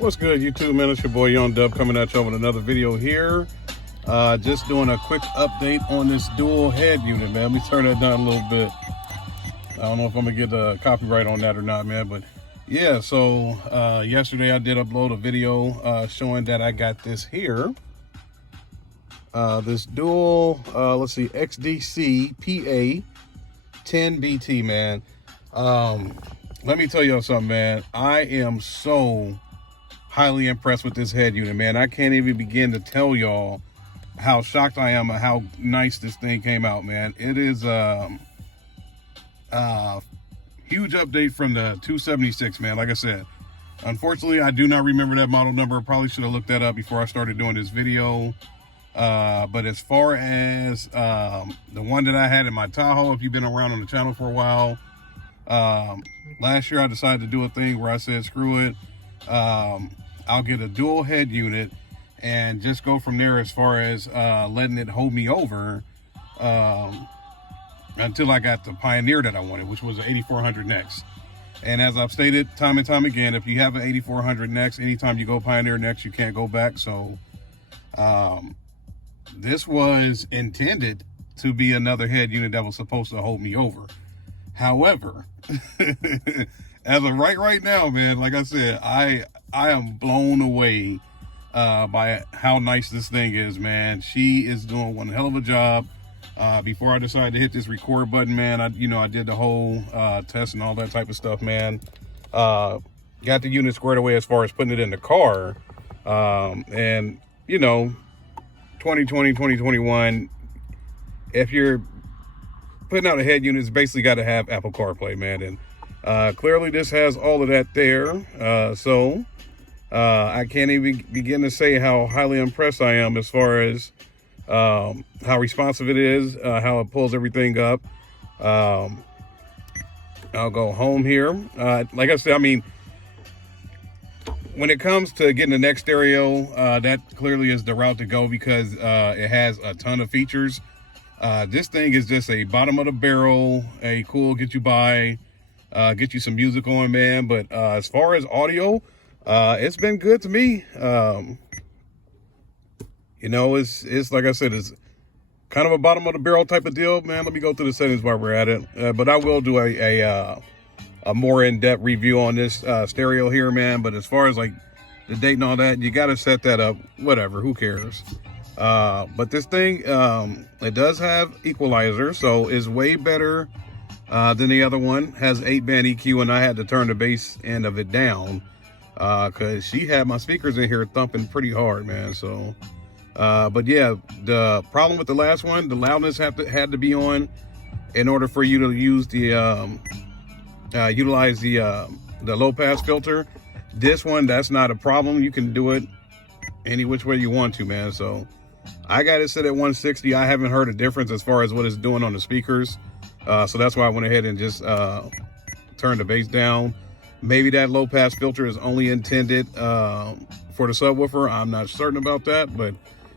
What's good, YouTube, man? It's your boy Young Dub coming at you with another video here. Just doing a quick update on this dual head unit, man. Let me turn that down a little bit. I don't know if I'm gonna get a copyright on that or not, man, but yeah. So yesterday I did upload a video showing that I got this here. This dual, let's see, XDC PA 10BT, man. Let me tell y'all something, man. I am so highly impressed with this head unit, man. I can't even begin to tell y'all how shocked I am at how nice this thing came out, man. It is huge update from the 276, man. Like I said, unfortunately, I do not remember that model number. I probably should have looked that up before I started doing this video. But as far as the one that I had in my Tahoe, if you've been around on the channel for a while, last year I decided to do a thing where I said, screw it. I'll get a dual head unit and just go from there as far as letting it hold me over until I got the Pioneer that I wanted, which was an 8400 Next. And as I've stated time and time again, if you have an 8400 Next, anytime you go Pioneer Next, you can't go back. So this was intended to be another head unit that was supposed to hold me over. However, as of right now, man, like I said, I am blown away by how nice this thing is, man. She is doing one hell of a job. Before I decided to hit this record button, man, I did the whole test and all that type of stuff, man. Got the unit squared away as far as putting it in the car. And, 2020, 2021, if you're putting out a head unit, it's basically got to have Apple CarPlay, man. And clearly this has all of that there. So I can't even begin to say how highly impressed I am as far as how responsive it is, how it pulls everything up. I'll go home here. Like I said, I mean, when it comes to getting the next stereo, that clearly is the route to go because it has a ton of features. This thing is just a bottom of the barrel, a cool get you by, get you some music on, man. But as far as audio, it's been good to me. It's like I said, it's kind of a bottom of the barrel type of deal, man. Let me go through the settings while we're at it. But I will do a more in-depth review on this stereo here, man. But as far as like the date and all that, you got to set that up. Whatever, who cares? But this thing, it does have equalizer, so it's way better than the other one. Has 8-band EQ, and I had to turn the bass end of it down because she had my speakers in here thumping pretty hard, man. So, but yeah, the problem with the last one, the loudness had to be on in order for you to use the utilize the low pass filter. This one, that's not a problem. You can do it any which way you want to, man. So I got it set at 160. I haven't heard a difference as far as what it's doing on the speakers. So that's why I went ahead and just turned the bass down. Maybe that low pass filter is only intended for the subwoofer. I'm not certain about that, but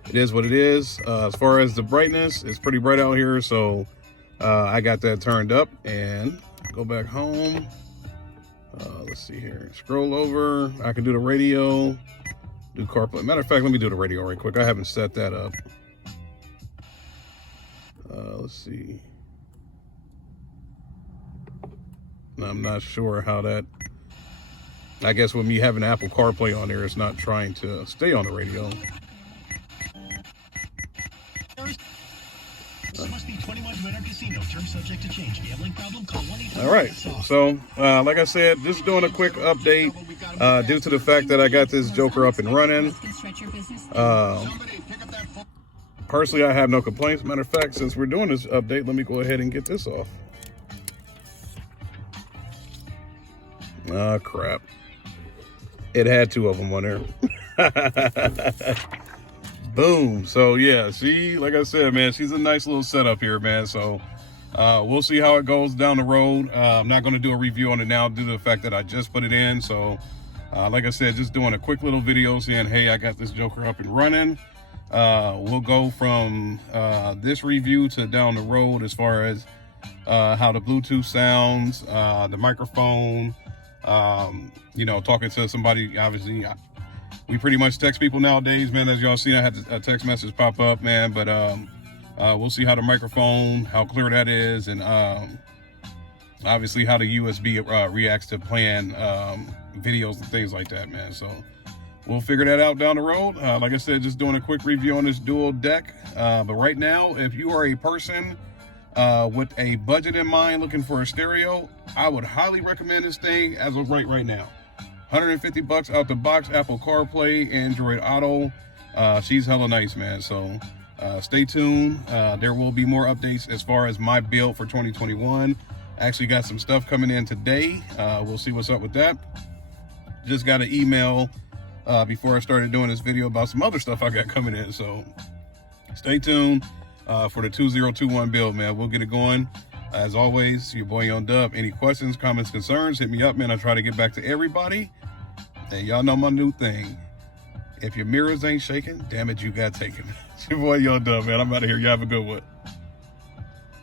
it is what it is. As far as the brightness, it's pretty bright out here. So I got that turned up and go back home. Let's see here. Scroll over. I can do the radio. Do CarPlay. Matter of fact, let me do the radio right quick. I haven't set that up. Let's see. I'm not sure how that. I guess with me having Apple CarPlay on there, it's not trying to stay on the radio. Must be 21 to enter casino. Terms subject to change. Gambling problem? Call 1-800. All right. So, like I said, just doing a quick update due to the fact that I got this Joker up and running. Personally, I have no complaints. Matter of fact, since we're doing this update, let me go ahead and get this off. Ah, crap. It had two of them on there. Boom. So yeah, see, like I said, man, she's a nice little setup here, man. So we'll see how it goes down the road. I'm not going to do a review on it now due to the fact that I just put it in. So like I said, just doing a quick little video saying, hey, I got this Joker up and running. We'll go from this review to down the road as far as how the Bluetooth sounds, the microphone, you know, talking to somebody. Obviously we pretty much text people nowadays, man. As y'all seen, I had a text message pop up, man. But we'll see how the microphone, how clear that is, and obviously how the USB reacts to playing videos and things like that, man. So we'll figure that out down the road. Like I said, just doing a quick review on this dual deck. But right now, if you are a person with a budget in mind looking for a stereo, I would highly recommend this thing as of right now. $150 out the box, Apple CarPlay, Android Auto. She's hella nice, man. So stay tuned. There will be more updates as far as my build for 2021. Actually got some stuff coming in today. We'll see what's up with that. Just got an email before I started doing this video about some other stuff I got coming in. So stay tuned for the 2021 build, man. We'll get it going. As always, your boy Young Dub. Any questions, comments, concerns, hit me up, man. I try to get back to everybody. And y'all know my new thing. If your mirrors ain't shaking, damn it, you got taken. It's your boy Young Dub, man. I'm out of here. You have a good one.